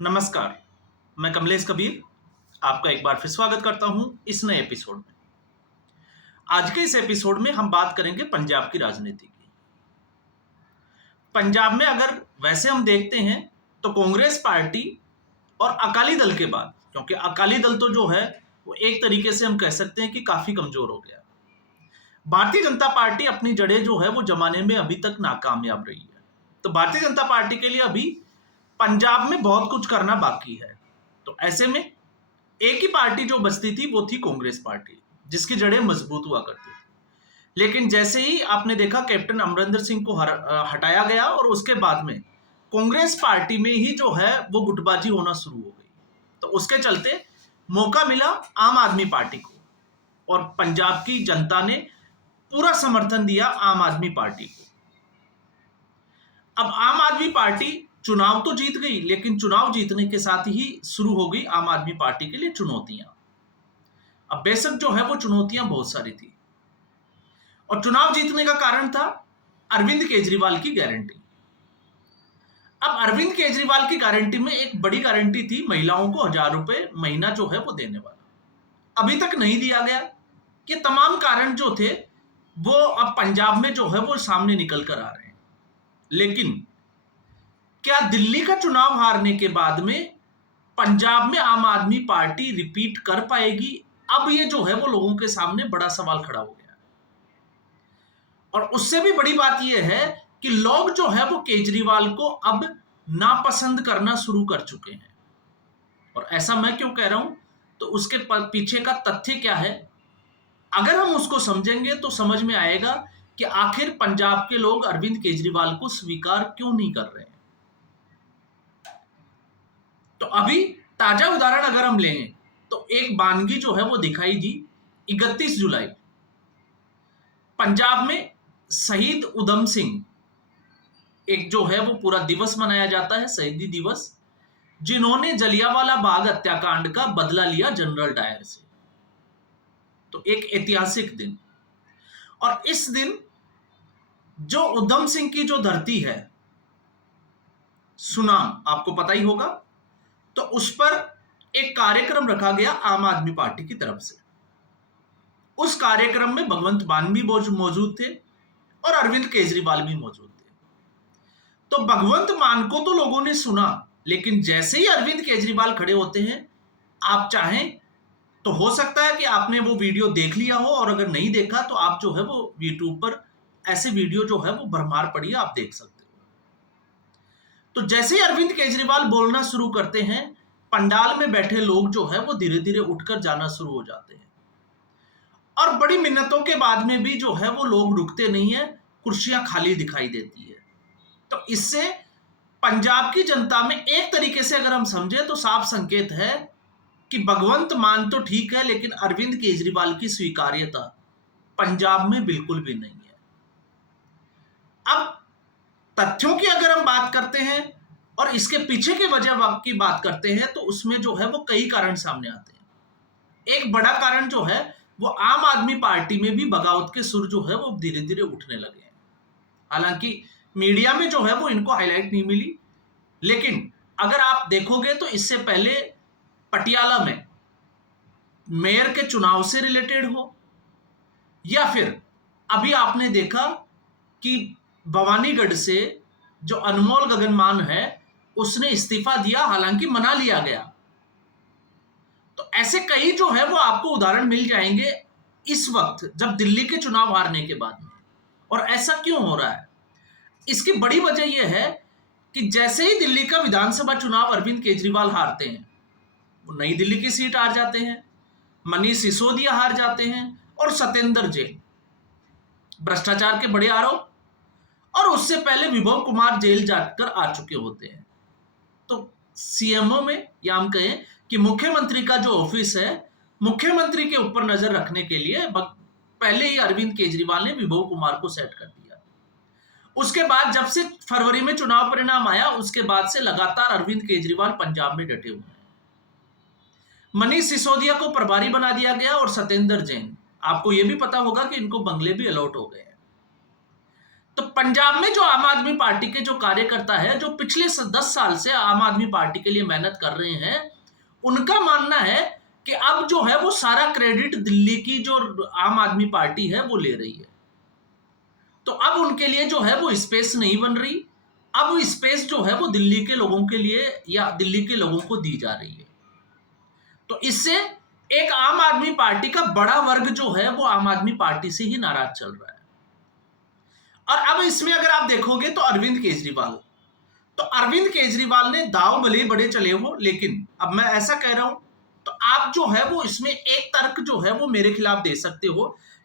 नमस्कार, मैं कमलेश कबीर आपका एक बार फिर स्वागत करता हूं इस नए एपिसोड में। आज के इस एपिसोड में हम बात करेंगे पंजाब की राजनीति की। पंजाब में अगर वैसे हम देखते हैं तो कांग्रेस पार्टी और अकाली दल के बाद, क्योंकि अकाली दल तो जो है वो एक तरीके से हम कह सकते हैं कि काफी कमजोर हो गया। भारतीय जनता पार्टी अपनी जड़ें जो है वो जमाने में अभी तक नाकामयाब रही है। तो भारतीय जनता पार्टी के लिए अभी पंजाब में बहुत कुछ करना बाकी है। तो ऐसे में एक ही पार्टी जो बचती थी वो थी कांग्रेस पार्टी, जिसकी जड़ें मजबूत हुआ करती थी। लेकिन जैसे ही आपने देखा कैप्टन अमरिंदर सिंह को हटाया गया और उसके बाद में कांग्रेस पार्टी में ही जो है वो गुटबाजी होना शुरू हो गई। तो उसके चलते मौका मिला आम आदमी पार्टी को, और पंजाब की जनता ने पूरा समर्थन दिया आम आदमी पार्टी को। अब आम आदमी पार्टी चुनाव तो जीत गई, लेकिन चुनाव जीतने के साथ ही शुरू हो गई आम आदमी पार्टी के लिए चुनौतियां। अब बेशक जो है वो चुनौतियां बहुत सारी थी, और चुनाव जीतने का कारण था अरविंद केजरीवाल की गारंटी। अब अरविंद केजरीवाल की गारंटी में एक बड़ी गारंटी थी महिलाओं को 1,000 रुपए महीना जो है वो देने वाला। अभी तक नहीं दिया गया। ये तमाम कारण जो थे वो अब पंजाब में जो है वो सामने निकल कर आ रहे हैं। लेकिन क्या दिल्ली का चुनाव हारने के बाद में पंजाब में आम आदमी पार्टी रिपीट कर पाएगी? अब ये जो है वो लोगों के सामने बड़ा सवाल खड़ा हो गया है। और उससे भी बड़ी बात यह है कि लोग जो है वो केजरीवाल को अब नापसंद करना शुरू कर चुके हैं। और ऐसा मैं क्यों कह रहा हूं, तो उसके पीछे का तथ्य क्या है, अगर हम उसको समझेंगे तो समझ में आएगा कि आखिर पंजाब के लोग अरविंद केजरीवाल को स्वीकार क्यों नहीं कर रहे हैं। तो अभी ताजा उदाहरण अगर हम लें तो एक बानगी जो है वो दिखाई दी 31 जुलाई। पंजाब में शहीद उधम सिंह, एक जो है वो पूरा दिवस मनाया जाता है, शहीदी दिवस, जिन्होंने जलियांवाला बाग हत्याकांड का बदला लिया जनरल डायर से। तो एक ऐतिहासिक दिन। और इस दिन जो उधम सिंह की जो धरती है सुनाम, आपको पता ही होगा, तो उस पर एक कार्यक्रम रखा गया आम आदमी पार्टी की तरफ से। उस कार्यक्रम में भगवंत मान भी मौजूद थे और अरविंद केजरीवाल भी मौजूद थे। तो भगवंत मान को तो लोगों ने सुना, लेकिन जैसे ही अरविंद केजरीवाल खड़े होते हैं, आप चाहें तो हो सकता है कि आपने वो वीडियो देख लिया हो, और अगर नहीं देखा तो आप जो है वो यूट्यूब पर ऐसे वीडियो जो है वो भरमार पड़ी है, आप देख सकते हो। तो जैसे ही अरविंद केजरीवाल बोलना शुरू करते हैं, पंडाल में बैठे लोग जो है वो धीरे धीरे उठकर जाना शुरू हो जाते हैं। और बड़ी मिन्नतों के बाद में भी जो है वो लोग रुकते नहीं है, कुर्सियां खाली दिखाई देती है। तो इससे पंजाब की जनता में एक तरीके से अगर हम समझे तो साफ संकेत है कि भगवंत मान तो ठीक है, लेकिन अरविंद केजरीवाल की स्वीकार्यता पंजाब में बिल्कुल भी नहीं है। अब तथ्यों की अगर हम बात करते हैं और इसके पीछे की वजह की बात करते हैं, तो उसमें जो है वो कई कारण सामने आते हैं। एक बड़ा कारण जो है वो आम आदमी पार्टी में भी बगावत के सुर जो है वो धीरे धीरे उठने लगे हैं। हालांकि मीडिया में जो है वो इनको हाईलाइट नहीं मिली, लेकिन अगर आप देखोगे तो इससे पहले पटियाला में मेयर के चुनाव से रिलेटेड हो, या फिर अभी आपने देखा कि भवानीगढ़ से जो अनमोल गगनमान है उसने इस्तीफा दिया, हालांकि मना लिया गया। तो ऐसे कई जो है वो आपको उदाहरण मिल जाएंगे इस वक्त जब दिल्ली के चुनाव हारने के बाद में। और ऐसा क्यों हो रहा है, इसकी बड़ी वजह यह है कि जैसे ही दिल्ली का विधानसभा चुनाव अरविंद केजरीवाल हारते हैं, वो नई दिल्ली की सीट हार जाते हैं, मनीष सिसोदिया हार जाते हैं, और सत्येंद्र जैन भ्रष्टाचार के बड़े आरोप, और उससे पहले विभव कुमार जेल जाकर आ चुके होते हैं। तो सीएमओ में, या हम कहें कि मुख्यमंत्री का जो ऑफिस है, मुख्यमंत्री के ऊपर नजर रखने के लिए पहले ही अरविंद केजरीवाल ने विभव कुमार को सेट कर दिया। उसके बाद जब से फरवरी में चुनाव परिणाम आया, उसके बाद से लगातार अरविंद केजरीवाल पंजाब में डटे हुए हैं। मनीष सिसोदिया को प्रभारी बना दिया गया, और सत्येंद्र जैन, आपको यह भी पता होगा कि इनको बंगले भी अलॉट हो गए हैं। तो पंजाब में जो आम आदमी पार्टी के जो कार्यकर्ता है, जो पिछले 10 साल से आम आदमी पार्टी के लिए मेहनत कर रहे हैं, उनका मानना है कि अब जो है वो सारा क्रेडिट दिल्ली की जो आम आदमी पार्टी है वो ले रही है। तो अब उनके लिए जो है वो स्पेस नहीं बन रही, अब वो स्पेस जो है वो दिल्ली के लोगों के लिए या दिल्ली के लोगों को दी जा रही है। तो इससे एक आम आदमी पार्टी का बड़ा वर्ग जो है वो आम आदमी पार्टी से ही नाराज चल रहा है। और अब इसमें अगर आप देखोगे तो अरविंद केजरीवाल ने दाव भले ही बड़े चले हो, लेकिन अब मैं ऐसा कह रहा हूं तो आप जो है वो इसमें एक तर्क जो है वो मेरे खिलाफ दे सकते हो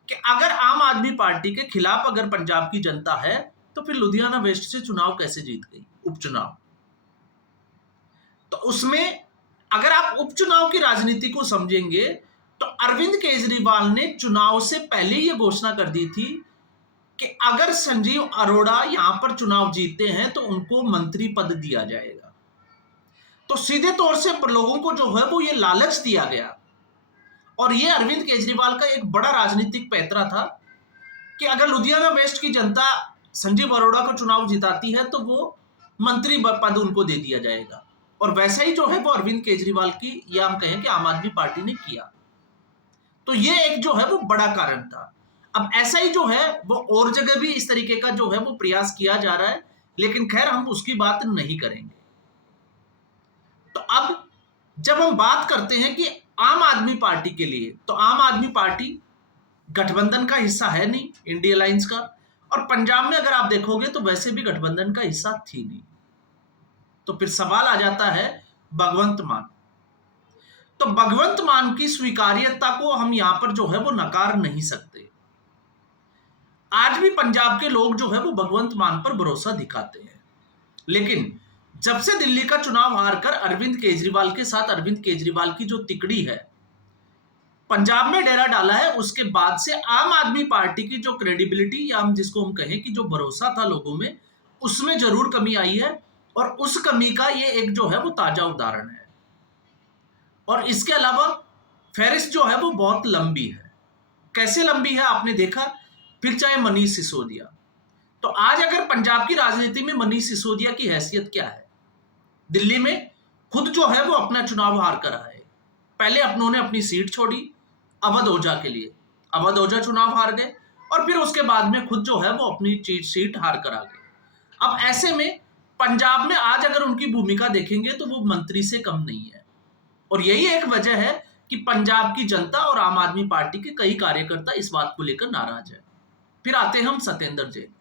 कि अगर आम आदमी पार्टी के खिलाफ अगर पंजाब की जनता है तो फिर लुधियाना वेस्ट से चुनाव कैसे जीत गई, उपचुनाव। तो उसमें अगर आप उपचुनाव की राजनीति को समझेंगे तो अरविंद केजरीवाल ने चुनाव से पहले यह घोषणा कर दी थी कि अगर संजीव अरोड़ा यहां पर चुनाव जीतते हैं तो उनको मंत्री पद दिया जाएगा। तो सीधे तौर से लोगों को जो है वो ये लालच दिया गया, और ये अरविंद केजरीवाल का एक बड़ा राजनीतिक पैतरा था कि अगर लुधियाना वेस्ट की जनता संजीव अरोड़ा को चुनाव जिताती है तो वो मंत्री पद उनको दे दिया जाएगा। और वैसा ही जो है वो अरविंद केजरीवाल की, या हम कहें कि आम आदमी पार्टी ने किया। तो ये एक जो है वो बड़ा कारण था। अब ऐसा ही जो है वो और जगह भी इस तरीके का जो है वो प्रयास किया जा रहा है, लेकिन खैर हम उसकी बात नहीं करेंगे। तो अब जब हम बात करते हैं कि आम आदमी पार्टी के लिए, तो आम आदमी पार्टी गठबंधन का हिस्सा है नहीं, इंडिया अलायंस का, और पंजाब में अगर आप देखोगे तो वैसे भी गठबंधन का हिस्सा थी नहीं। तो फिर सवाल आ जाता है भगवंत मान। तो भगवंत मान की स्वीकार्यता को हम यहां पर जो है वो नकार नहीं सकते। आज भी पंजाब के लोग जो है वो भगवंत मान पर भरोसा दिखाते हैं, लेकिन जब से दिल्ली का चुनाव हारकर अरविंद केजरीवाल के साथ अरविंद केजरीवाल की जो तिकड़ी है पंजाब में डेरा डाला है, उसके बाद से आम आदमी पार्टी की जो क्रेडिबिलिटी, या हम जिसको हम कहें कि जो भरोसा था लोगों में, उसमें जरूर कमी आई है। और उस कमी का ये एक जो है वो ताजा उदाहरण है। और इसके अलावा फेरिस्त जो है वो बहुत लंबी है। कैसे लंबी है आपने देखा, फिर चाहे मनीष सिसोदिया। तो आज अगर पंजाब की राजनीति में मनीष सिसोदिया की हैसियत क्या है, दिल्ली में खुद जो है वो अपना चुनाव हार कर आए। पहले उन्होंने अपनी सीट छोड़ी अवध ओझा के लिए, अवध ओझा चुनाव हार गए, और फिर उसके बाद में खुद जो है वो अपनी सीट हार कर आ गए। अब ऐसे में पंजाब में आज अगर उनकी भूमिका देखेंगे तो वो मंत्री से कम नहीं है। और यही एक वजह है कि पंजाब की जनता और आम आदमी पार्टी के कई कार्यकर्ता इस बात को लेकर नाराज है। फिर आते हैं हम सत्येंद्र जैन।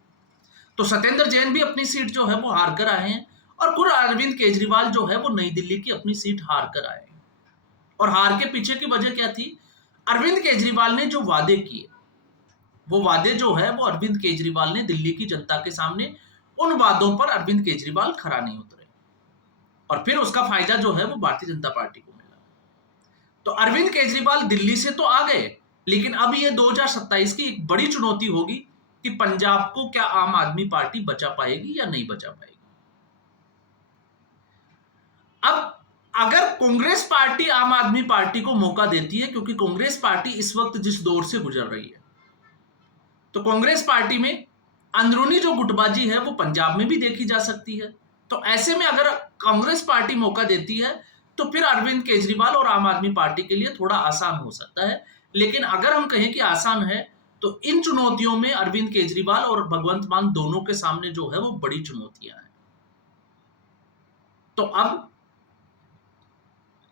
तो सत्येंद्र जैन भी अपनी सीट जो है वो हार कर आए हैं, और खुद अरविंद केजरीवाल जो है वो नई दिल्ली की अपनी सीट हार कर आए हैं। और हार के पीछे की वजह क्या थी, अरविंद केजरीवाल ने जो वादे किए, वो वादे जो है वो अरविंद केजरीवाल ने दिल्ली की जनता के सामने, उन वादों पर अरविंद केजरीवाल खरा नहीं उतरे, और फिर उसका फायदा जो है वो भारतीय जनता पार्टी को मिला। तो अरविंद केजरीवाल दिल्ली से तो आ गए, लेकिन अब ये 2027 की एक बड़ी चुनौती होगी कि पंजाब को क्या आम आदमी पार्टी बचा पाएगी या नहीं बचा पाएगी। अब अगर कांग्रेस पार्टी आम आदमी पार्टी को मौका देती है, क्योंकि कांग्रेस पार्टी इस वक्त जिस दौर से गुजर रही है, तो कांग्रेस पार्टी में अंदरूनी जो गुटबाजी है वो पंजाब में भी देखी जा सकती है। तो ऐसे में अगर कांग्रेस पार्टी मौका देती है तो फिर अरविंद केजरीवाल और आम आदमी पार्टी के लिए थोड़ा आसान हो सकता है। लेकिन अगर हम कहें कि आसान है, तो इन चुनौतियों में अरविंद केजरीवाल और भगवंत मान दोनों के सामने जो है वो बड़ी चुनौतियां हैं। तो अब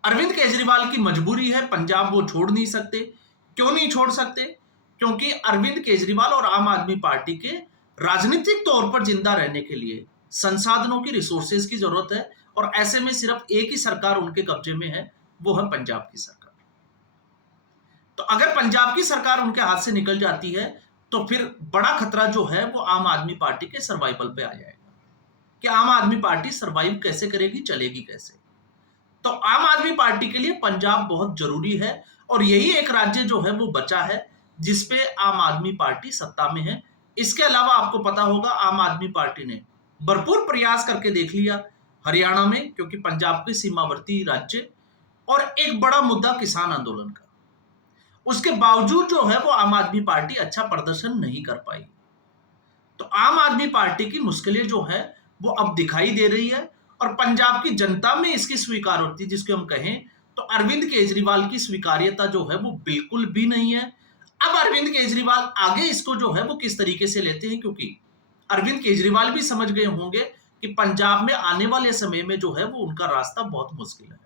अरविंद केजरीवाल की मजबूरी है, पंजाब वो छोड़ नहीं सकते। क्यों नहीं छोड़ सकते? क्योंकि अरविंद केजरीवाल और आम आदमी पार्टी के राजनीतिक तौर पर जिंदा रहने के लिए संसाधनों की, रिसोर्सेज की जरूरत है, और ऐसे में सिर्फ एक ही सरकार उनके कब्जे में है, वो है पंजाब की सरकार। तो अगर पंजाब की सरकार उनके हाथ से निकल जाती है तो फिर बड़ा खतरा जो है वो आम आदमी पार्टी के सर्वाइवल पे आ जाएगा कि आम आदमी पार्टी सर्वाइव कैसे करेगी, चलेगी कैसे। तो आम आदमी पार्टी के लिए पंजाब बहुत जरूरी है, और यही एक राज्य जो है वो बचा है जिसपे आम आदमी पार्टी सत्ता में है। इसके अलावा आपको पता होगा आम आदमी पार्टी ने भरपूर प्रयास करके देख लिया हरियाणा में, क्योंकि पंजाब के सीमावर्ती राज्य, और एक बड़ा मुद्दा किसान आंदोलन का, उसके बावजूद जो है वो आम आदमी पार्टी अच्छा प्रदर्शन नहीं कर पाई। तो आम आदमी पार्टी की मुश्किलें जो है वो अब दिखाई दे रही है और पंजाब की जनता में इसकी स्वीकारोक्ति जिसको हम कहें तो अरविंद केजरीवाल की स्वीकार्यता जो है वो बिल्कुल भी नहीं है। अब अरविंद केजरीवाल आगे इसको जो है वो किस तरीके से लेते हैं, क्योंकि अरविंद केजरीवाल भी समझ गए होंगे कि पंजाब में आने वाले समय में जो है वो उनका रास्ता बहुत मुश्किल है।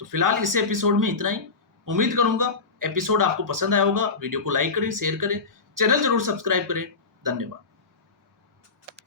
तो फिलहाल इस एपिसोड में इतना ही। उम्मीद करूंगा एपिसोड आपको पसंद आया होगा। वीडियो को लाइक करें, शेयर करें, चैनल जरूर सब्सक्राइब करें। धन्यवाद।